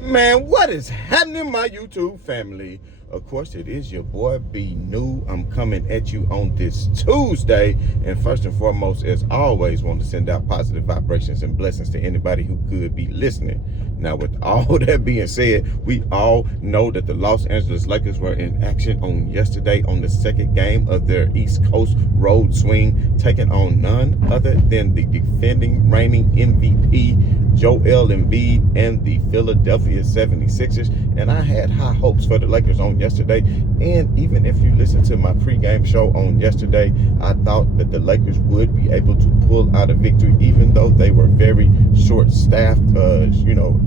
Man, what is happening, my YouTube family? Of course, it is your boy B New. I'm coming at you on this Tuesday. And first and foremost, as always, want to send out positive vibrations and blessings to anybody who could be listening. Now, with all that being said, we all know that the Los Angeles Lakers were in action on yesterday on the second game of their East Coast road swing, taking on none other than the defending reigning MVP, Joel Embiid, and the Philadelphia 76ers. And I had high hopes for the Lakers on yesterday. And even if you listen to my pregame show on yesterday, I thought that the Lakers would be able to pull out a victory, even though they were very short-staffed,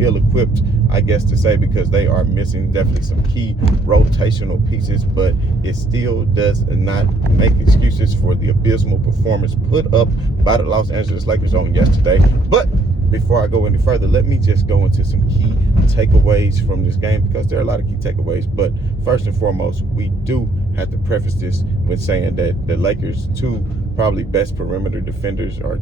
ill-equipped, I guess to say, because they are missing definitely some key rotational pieces. But it still does not make excuses for the abysmal performance put up by the Los Angeles Lakers on yesterday. But before I go any further, let me just go into some key takeaways from this game, because there are a lot of key takeaways. But first and foremost, we do have to preface this with saying that the Lakers' two probably best perimeter defenders, or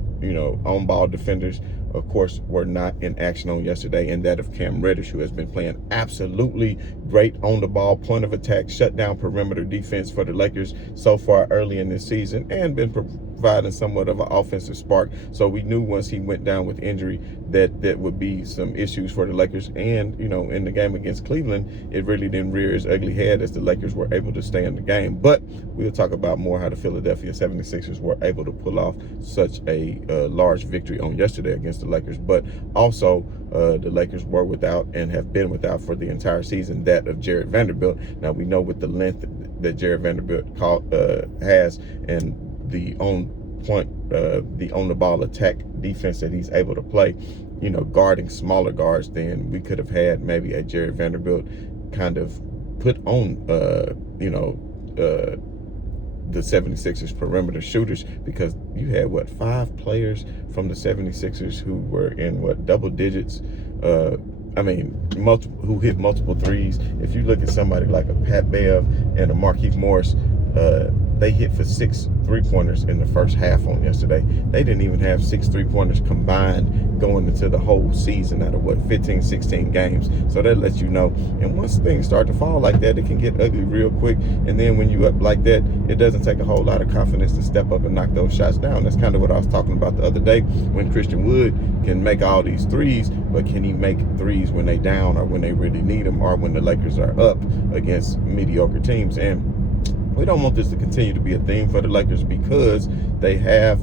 on-ball defenders, of course, were not in action on yesterday, and that of Cam Reddish, who has been playing absolutely great on the ball, point of attack, shutdown perimeter defense for the Lakers so far early in this season, and been providing somewhat of an offensive spark. So we knew once he went down with injury that there would be some issues for the Lakers. And, in the game against Cleveland, it really didn't rear its ugly head as the Lakers were able to stay in the game. But we'll talk about more how the Philadelphia 76ers were able to pull off such a large victory on yesterday against the Lakers. But also, the Lakers were without, and have been without for the entire season, that of Jared Vanderbilt. Now, we know with the length that Jared Vanderbilt has, and the on the ball attack defense that he's able to play, guarding smaller guards, then we could have had maybe a Jared Vanderbilt kind of put on the 76ers perimeter shooters, because you had 5 players from the 76ers who were in double digits, who hit multiple threes. If you look at somebody like a Pat Bev and a Markieff Morris, they hit for 6 3-pointers in the first half on yesterday. They didn't even have 6 3-pointers combined going into the whole season out of 15, 16 games. So that lets you know. And once things start to fall like that, it can get ugly real quick. And then when you up like that, it doesn't take a whole lot of confidence to step up and knock those shots down. That's kind of what I was talking about the other day, when Christian Wood can make all these threes, but can he make threes when they down, or when they really need them, or when the Lakers are up against mediocre teams? And we don't want this to continue to be a theme for the Lakers, because they have,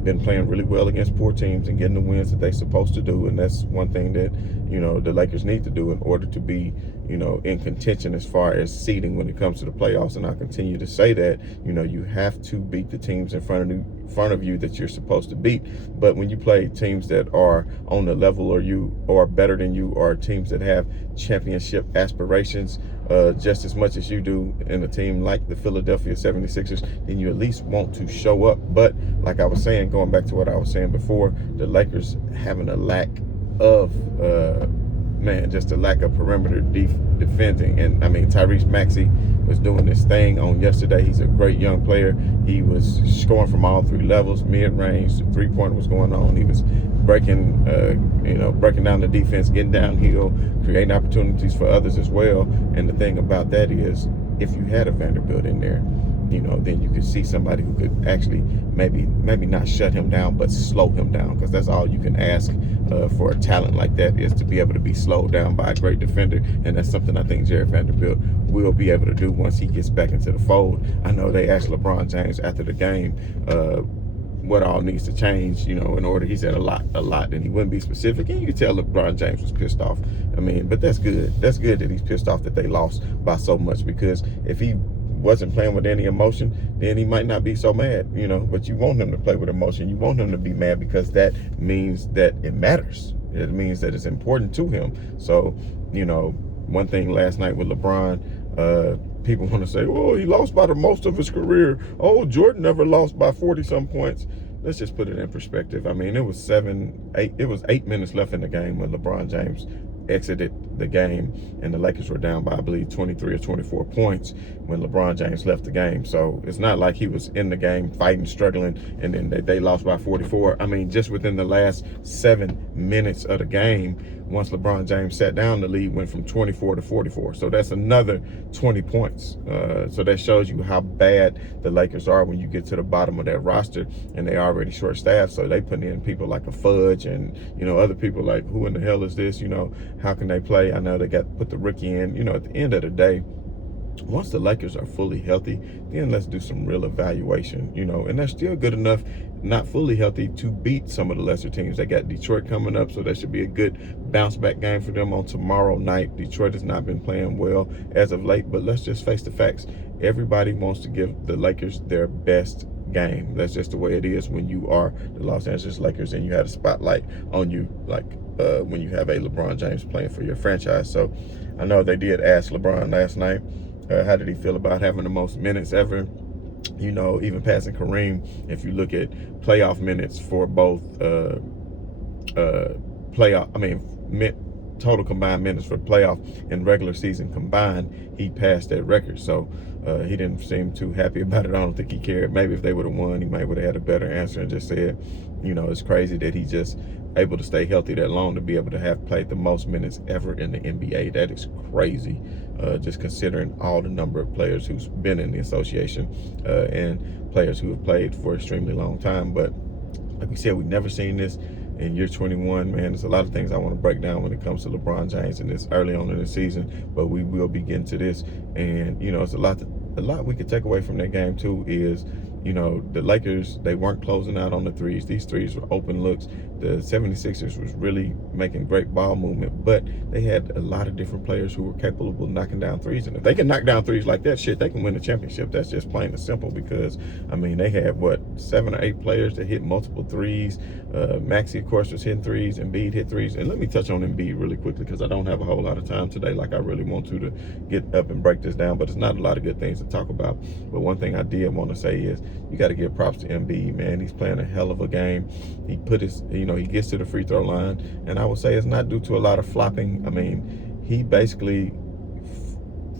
been playing really well against poor teams and getting the wins that they're supposed to do. And that's one thing that, the Lakers need to do in order to be, in contention as far as seeding when it comes to the playoffs. And I continue to say that, you have to beat the teams in front of you that you're supposed to beat. But when you play teams that are on the level or better than you, or teams that have championship aspirations just as much as you do, in a team like the Philadelphia 76ers, then you at least want to show up. But like I was saying, going back to what I was saying before, the Lakers having a lack of just a lack of perimeter defending. And Tyrese Maxey was doing this thing on yesterday. He's a great young player. He was scoring from all 3 levels, mid-range, 3-pointer was going on. He was breaking down the defense, getting downhill, creating opportunities for others as well. And the thing about that is, if you had a Vanderbilt in there, then you could see somebody who could actually maybe not shut him down, but slow him down, because that's all you can ask for a talent like that, is to be able to be slowed down by a great defender. And that's something I think Jared Vanderbilt will be able to do once he gets back into the fold. I know they asked LeBron James after the game what all needs to change, in order. He said a lot, and he wouldn't be specific. And you could tell LeBron James was pissed off. But that's good. That's good that he's pissed off that they lost by so much, because if he wasn't playing with any emotion, then he might not be so mad, but you want him to play with emotion. You want him to be mad, because that means that it matters. It means that it's important to him. So, one thing last night with LeBron, people want to say, oh, he lost by the most of his career. Oh, Jordan never lost by 40-some points. Let's just put it in perspective. It was 8 minutes left in the game when LeBron James exited the game, and the Lakers were down by, I believe, 23 or 24 points when LeBron James left the game. So it's not like he was in the game fighting, struggling, and then they lost by 44. Just within the last 7 minutes of the game. Once LeBron James sat down, the lead went from 24 to 44. So that's another 20 points. So that shows you how bad the Lakers are when you get to the bottom of that roster, and they already short-staffed. So they put in people like a Fudge and, other people like, who in the hell is this? How can they play? I know they got to put the rookie in. At the end of the day, once the Lakers are fully healthy, then let's do some real evaluation, and they're still good enough, not fully healthy, to beat some of the lesser teams. They got Detroit coming up, so that should be a good bounce back game for them on tomorrow night. Detroit has not been playing well as of late, but let's just face the facts. Everybody wants to give the Lakers their best game. That's just the way it is when you are the Los Angeles Lakers and you have a spotlight on you, like when you have a LeBron James playing for your franchise. So I know they did ask LeBron last night, how did he feel about having the most minutes ever? Even passing Kareem. If you look at playoff minutes for both total combined minutes for playoff and regular season combined, he passed that record. So he didn't seem too happy about it. I don't think he cared. Maybe if they would have won, he might would have had a better answer and just said, it's crazy that he just able to stay healthy that long to be able to have played the most minutes ever in the NBA. That is crazy, just considering all the number of players who's been in the association and players who have played for an extremely long time. But like we said, we've never seen this in year 21, man. There's a lot of things I want to break down when it comes to LeBron James, and it's early on in the season, but we will be getting to this. And, it's a lot we could take away from that game too is, the Lakers, they weren't closing out on the threes. These threes were open looks. The 76ers was really making great ball movement, but they had a lot of different players who were capable of knocking down threes. And if they can knock down threes like that, they can win the championship. That's just plain and simple because, they had, 7 or 8 players that hit multiple threes. Maxey, of course, was hitting threes. Embiid hit threes. And let me touch on Embiid really quickly because I don't have a whole lot of time today like I really want to get up and break this down, but it's not a lot of good things to talk about. But one thing I did want to say is you got to give props to Embiid, man. He's playing a hell of a game. He put his, he gets to the free throw line, and I would say it's not due to a lot of flopping. He basically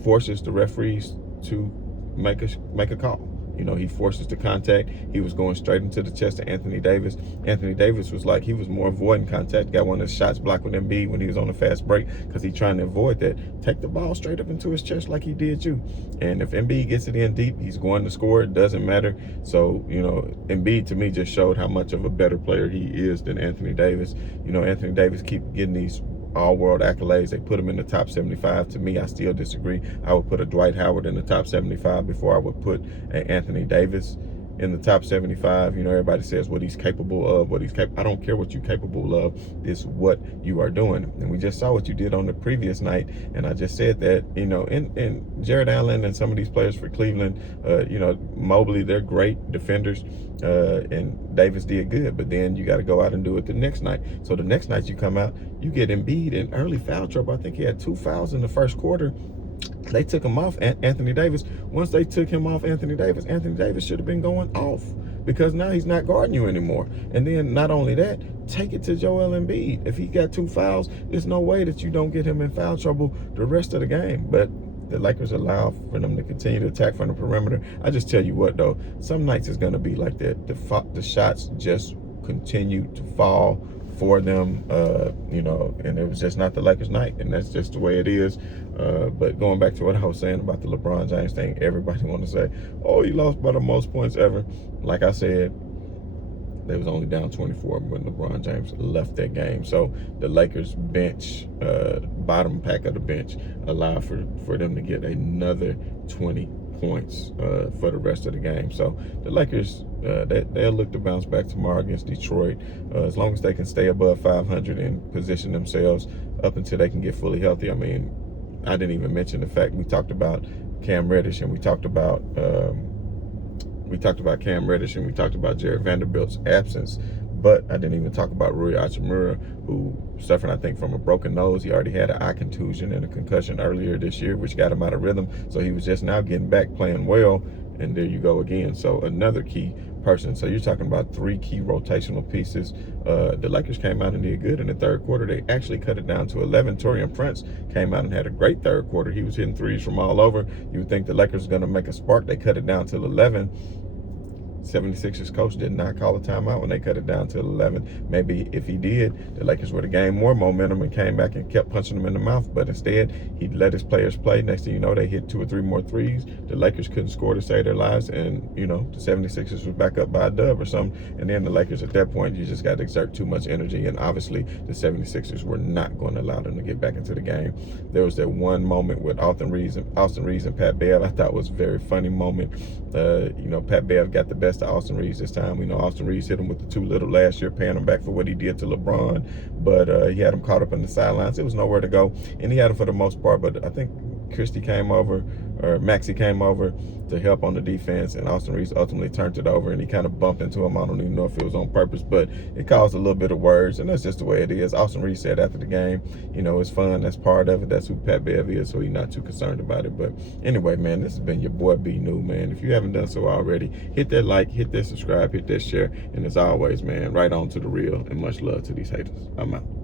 forces the referees to make a call. He forces the contact. He was going straight into the chest of Anthony Davis. Anthony Davis was like, he was more avoiding contact. Got one of his shots blocked with Embiid when he was on a fast break because he's trying to avoid that. Take the ball straight up into his chest like he did you. And if Embiid gets it in deep, he's going to score. It doesn't matter. So, Embiid to me just showed how much of a better player he is than Anthony Davis. Anthony Davis keep getting these all-world accolades. They put him in the top 75. To me, I still disagree. I would put a Dwight Howard in the top 75 before I would put an Anthony Davis in the top 75. Everybody says what he's capable of, I don't care what you're capable of. It's what you are doing. And we just saw what you did on the previous night. And I just said that, and Jared Allen and some of these players for Cleveland, Mobley, they're great defenders. And Davis did good, but then you got to go out and do it the next night. So the next night you come out, you get Embiid in early foul trouble. I think he had 2 fouls in the first quarter. They took him off Anthony Davis. Once they took him off Anthony Davis should have been going off because now he's not guarding you anymore. And then not only that, take it to Joel Embiid. If he got 2 fouls, there's no way that you don't get him in foul trouble the rest of the game. But the Lakers allow for them to continue to attack from the perimeter. I just tell you what, though, some nights it's going to be like that. The shots just continue to fall for them, and it was just not the Lakers' night, and that's just the way it is. But going back to what I was saying about the LeBron James thing, everybody want to say, oh, he lost by the most points ever. Like I said, they was only down 24 when LeBron James left that game. So the Lakers bench, bottom pack of the bench, allowed for them to get another 20 points for the rest of the game. So the Lakers, they'll look to bounce back tomorrow against Detroit, as long as they can stay above 500 and position themselves up until they can get fully healthy. I didn't even mention the fact we talked about Cam Reddish, and we talked about Cam Reddish, and we talked about Jared Vanderbilt's absence. But I didn't even talk about Rui Hachimura, who suffered, I think, from a broken nose. He already had an eye contusion and a concussion earlier this year, which got him out of rhythm. So he was just now getting back playing well, and there you go again. So another key person. So you're talking about 3 key rotational pieces. The Lakers came out and did good in the third quarter. They actually cut it down to 11. Taurean Prince came out and had a great third quarter. He was hitting threes from all over. You would think the Lakers were going to make a spark. They cut it down to 11. 76ers coach did not call a timeout when they cut it down to 11. Maybe if he did, the Lakers would have gained more momentum and came back and kept punching them in the mouth. But instead, he let his players play. Next thing you know, they hit 2 or 3 more threes. The Lakers couldn't score to save their lives. And, you know, the 76ers was back up by a dub or something. And then the Lakers, at that point, you just got to exert too much energy. And obviously, the 76ers were not going to allow them to get back into the game. There was that one moment with Austin Reeves and Pat Bev. I thought was a very funny moment. You know, Pat Bev got the best of Austin Reeves this time. We know Austin Reeves hit him with the 2 little last year, paying him back for what he did to LeBron. But he had him caught up in the sidelines. It was nowhere to go. And he had him for the most part. But I think Maxie came over to help on the defense, and Austin Reeves ultimately turned it over, and he kind of bumped into him. I don't even know if it was on purpose, but it caused a little bit of words, and that's just the way it is. Austin Reeves said after the game, you know, it's fun. That's part of it. That's who Pat Bev is, so he's not too concerned about it. But anyway, man, this has been your boy B New, man. If you haven't done so already, hit that like, hit that subscribe, hit that share, and as always, man, right on to the real, and much love to these haters. I'm out.